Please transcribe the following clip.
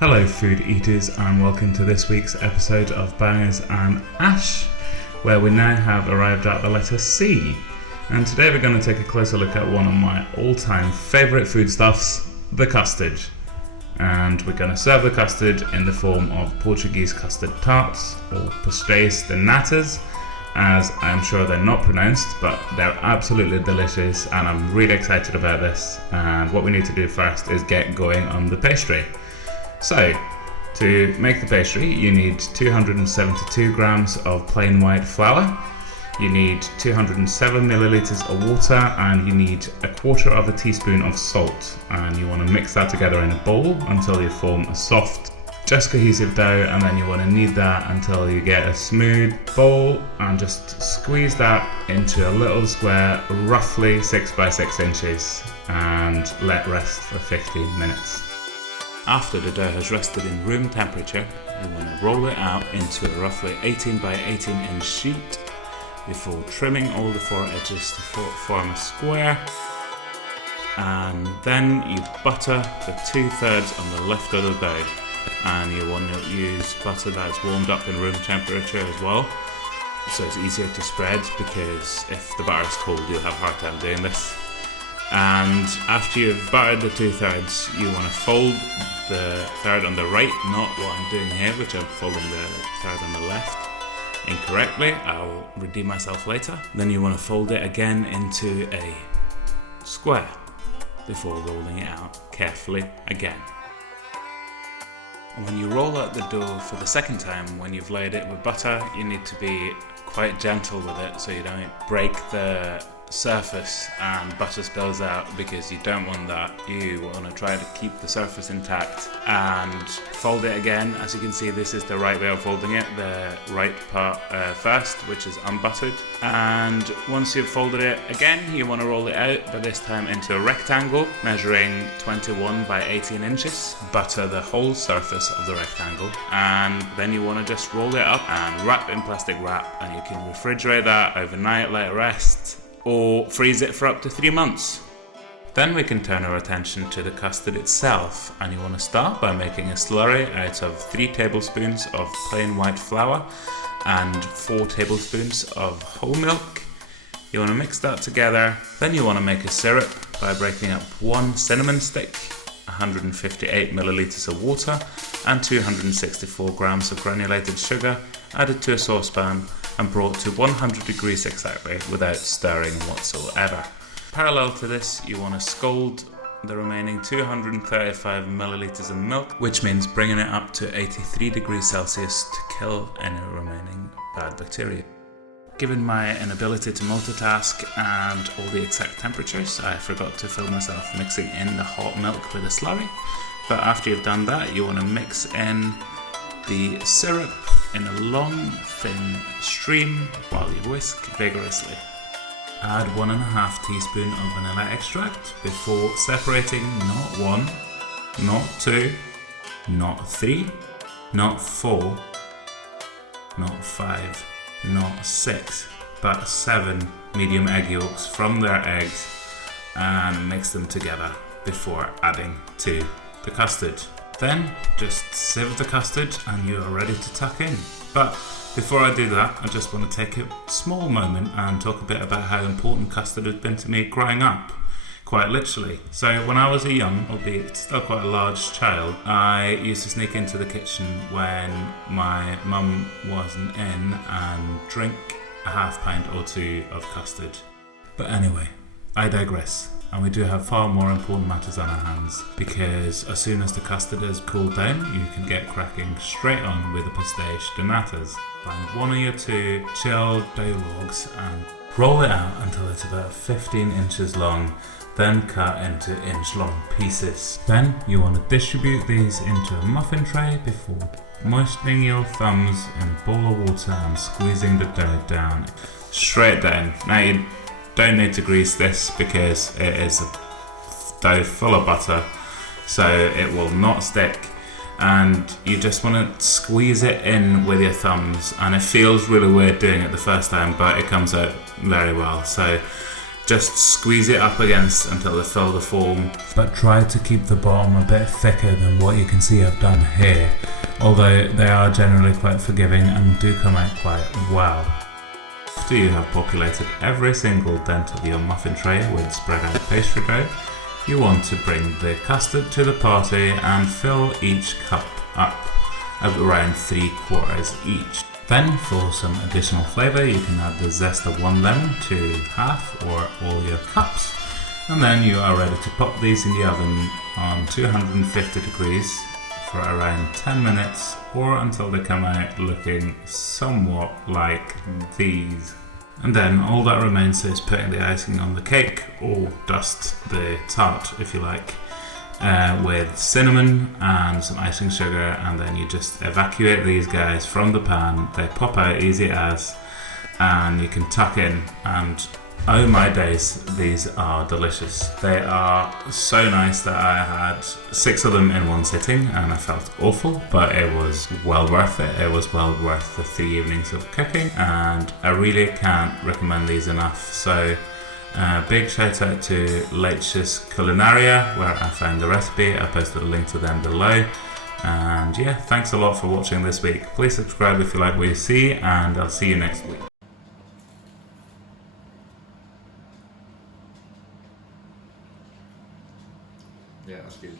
Hello food eaters, and welcome to this week's episode of Bangers and Ash, where we now have arrived at the letter C. And today we're going to take a closer look at one of my all-time favourite foodstuffs, the custard. And we're going to serve the custard in the form of Portuguese custard tarts, or pastéis de natas, as I'm sure they're not pronounced, but they're absolutely delicious and I'm really excited about this. And what we need to do first is get going on the pastry. So, to make the pastry, you need 272 grams of plain white flour, you need 207 milliliters of water, and you need a quarter of a teaspoon of salt. And you want to mix that together in a bowl until you form a soft, just cohesive dough, and then you want to knead that until you get a smooth bowl, and just squeeze that into a little square, roughly 6 by 6 inches, and let rest for 15 minutes. After the dough has rested in room temperature, you want to roll it out into a roughly 18 by 18 inch sheet before trimming all the four edges to form a square. And then you butter the 2/3 on the left of the dough, and you want to use butter that's warmed up in room temperature as well, so it's easier to spread, because if the butter is cold you'll have a hard time doing this. And after you've buttered the 2/3, you want to fold the third on the right, not what I'm doing here, which I'm folding the third on the left incorrectly. I'll redeem myself later. Then you want to fold it again into a square before rolling it out carefully again. When you roll out the dough for the second time, when you've laid it with butter, you need to be quite gentle with it so you don't break the surface and butter spills out, because you don't want that. You want to try to keep the surface intact and fold it again. As you can see, this is the right way of folding it, the right part first, which is unbuttered. And once you've folded it again, you want to roll it out, but this time into a rectangle measuring 21 by 18 inches. Butter the whole surface of the rectangle, and then you want to just roll it up and wrap in plastic wrap, and you can refrigerate that overnight, let it rest, or freeze it for up to 3 months. Then we can turn our attention to the custard itself, and you want to start by making a slurry out of 3 tablespoons of plain white flour and 4 tablespoons of whole milk. You want to mix that together. Then you want to make a syrup by breaking up 1 cinnamon stick, 158 milliliters of water, and 264 grams of granulated sugar added to a saucepan and brought to 100 degrees exactly without stirring whatsoever. Parallel to this, you want to scald the remaining 235 milliliters of milk, which means bringing it up to 83 degrees Celsius to kill any remaining bad bacteria. Given my inability to multitask and all the exact temperatures, I forgot to film myself mixing in the hot milk with a slurry. But after you've done that, you want to mix in the syrup in a long, thin stream while you whisk vigorously. Add 1.5 teaspoons of vanilla extract before separating not 1, not 2, not 3, not 4, not 5, not 6, but 7 medium egg yolks from their eggs, and mix them together before adding to the custard. Then just sieve the custard and you are ready to tuck in. But before I do that, I just want to take a small moment and talk a bit about how important custard has been to me growing up, quite literally. So when I was a young, albeit still quite a large child, I used to sneak into the kitchen when my mum wasn't in and drink a half pint or 2 of custard. But anyway, I digress. And we do have far more important matters on our hands, because as soon as the custard has cooled down, you can get cracking straight on with the pastéis de natas. Find 1 or your 2 chilled dough logs and roll it out until it's about 15 inches long, then cut into inch-long pieces. Then you want to distribute these into a muffin tray before moistening your thumbs in a bowl of water and squeezing the dough down. Straight down. Now you don't need to grease this because it is a dough full of butter, so it will not stick, and you just want to squeeze it in with your thumbs, and it feels really weird doing it the first time, but it comes out very well. So Just squeeze it up against until they fill the form, but try to keep the bottom a bit thicker than what you can see I've done here, although they are generally quite forgiving and do come out quite well. After you have populated every single dent of your muffin tray with spread out pastry dough, you want to bring the custard to the party and fill each cup up at around 3/4 each. Then, for some additional flavour, you can add the zest of 1 lemon to half or all your cups, and then you are ready to pop these in the oven on 250 degrees for around 10 minutes or until they come out looking somewhat like these. And then all that remains is putting the icing on the cake, or dust the tart if you like, with cinnamon and some icing sugar, and then you just evacuate these guys from the pan. They pop out easy as, and you can tuck in, and oh my days, these are delicious. They are so nice that I had 6 of them in one sitting and I felt awful, but it was well worth it. It was well worth the 3 evenings of cooking, and I really can't recommend these enough. So big shout out to Leitch's Culinaria, where I found the recipe. I posted a link to them below. And yeah, thanks a lot for watching this week. Please subscribe if you like what you see, and I'll see you next week. Yeah, that's good.